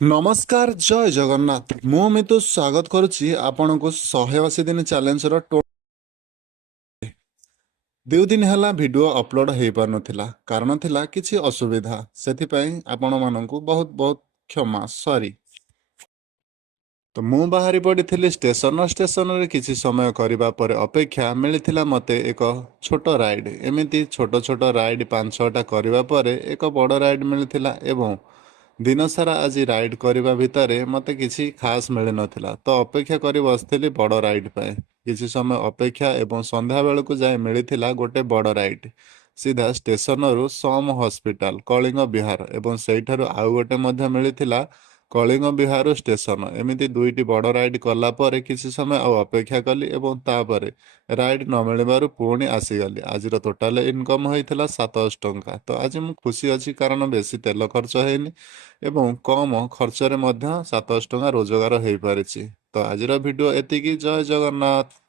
ନମସ୍କାର ଜୟ ଜଗନ୍ନାଥ। ମୁଁ ମିତୁ ସ୍ୱାଗତ କରୁଛି ଆପଣଙ୍କୁ 180 ଦିନ ଚ୍ୟାଲେଞ୍ଜର 2 ଦିନ ହେଲା ଭିଡ଼ିଓ ଅପଲୋଡ଼ ହେଇପାରୁନଥିଲା। କାରଣ ଥିଲା କିଛି ଅସୁବିଧା, ସେଥିପାଇଁ ଆପଣମାନଙ୍କୁ ବହୁତ ବହୁତ କ୍ଷମା, ସରି। ତ ମୁଁ ବାହାରି ପଡ଼ିଥିଲି ଷ୍ଟେସନରେ କିଛି ସମୟ କରିବା ପରେ ଅପେକ୍ଷା ମିଳିଥିଲା ମୋତେ ଏକ ଛୋଟ ରାଇଡ୍। ଏମିତି ଛୋଟ ଛୋଟ ରାଇଡ୍ 5-6ଟା କରିବା ପରେ ଏକ ବଡ଼ ରାଇଡ୍ ମିଳିଥିଲା ଏବଂ ଦିନସାରା ଆଜି ରାଇଡ୍ କରିବା ଭିତରେ ମୋତେ କିଛି ଖାସ୍ ମିଳିନଥିଲା। ତ ଅପେକ୍ଷା କରି ବସିଥିଲି ବଡ଼ ରାଇଡ୍ ପାଇଁ। କିଛି ସମୟ ଅପେକ୍ଷା ଏବଂ ସନ୍ଧ୍ୟାବେଳକୁ ଯାଇ ମିଳିଥିଲା ଗୋଟେ ବଡ଼ ରାଇଡ୍। ସିଧା ଷ୍ଟେସନରୁ ସମ ହସ୍ପିଟାଲ କଳିଙ୍ଗ ବିହାର ଏବଂ ସେଇଠାରୁ ଆଉ ଗୋଟେ ମଧ୍ୟ ମିଳିଥିଲା କଳିଙ୍ଗ ବିହାରରୁ ଷ୍ଟେସନ। ଏମିତି ଦୁଇଟି ବଡ଼ ରାଇଡ୍ କଲା ପରେ କିଛି ସମୟ ଆଉ ଅପେକ୍ଷା କଲି ଏବଂ ତାପରେ ରାଇଡ୍ ନ ମିଳିବାରୁ ପୁଣି ଆସିଗଲି। ଆଜିର ଟୋଟାଲ ଇନକମ୍ ହୋଇଥିଲା 700 ଟଙ୍କା। ତ ଆଜି ମୁଁ ଖୁସି ଅଛି କାରଣ ବେଶୀ ତେଲ ଖର୍ଚ୍ଚ ହେଇନି ଏବଂ କମ ଖର୍ଚ୍ଚରେ ମଧ୍ୟ 700 ଟଙ୍କା ରୋଜଗାର ହେଇପାରିଛି। ତ ଆଜିର ଭିଡ଼ିଓ ଏତିକି। ଜୟ ଜଗନ୍ନାଥ।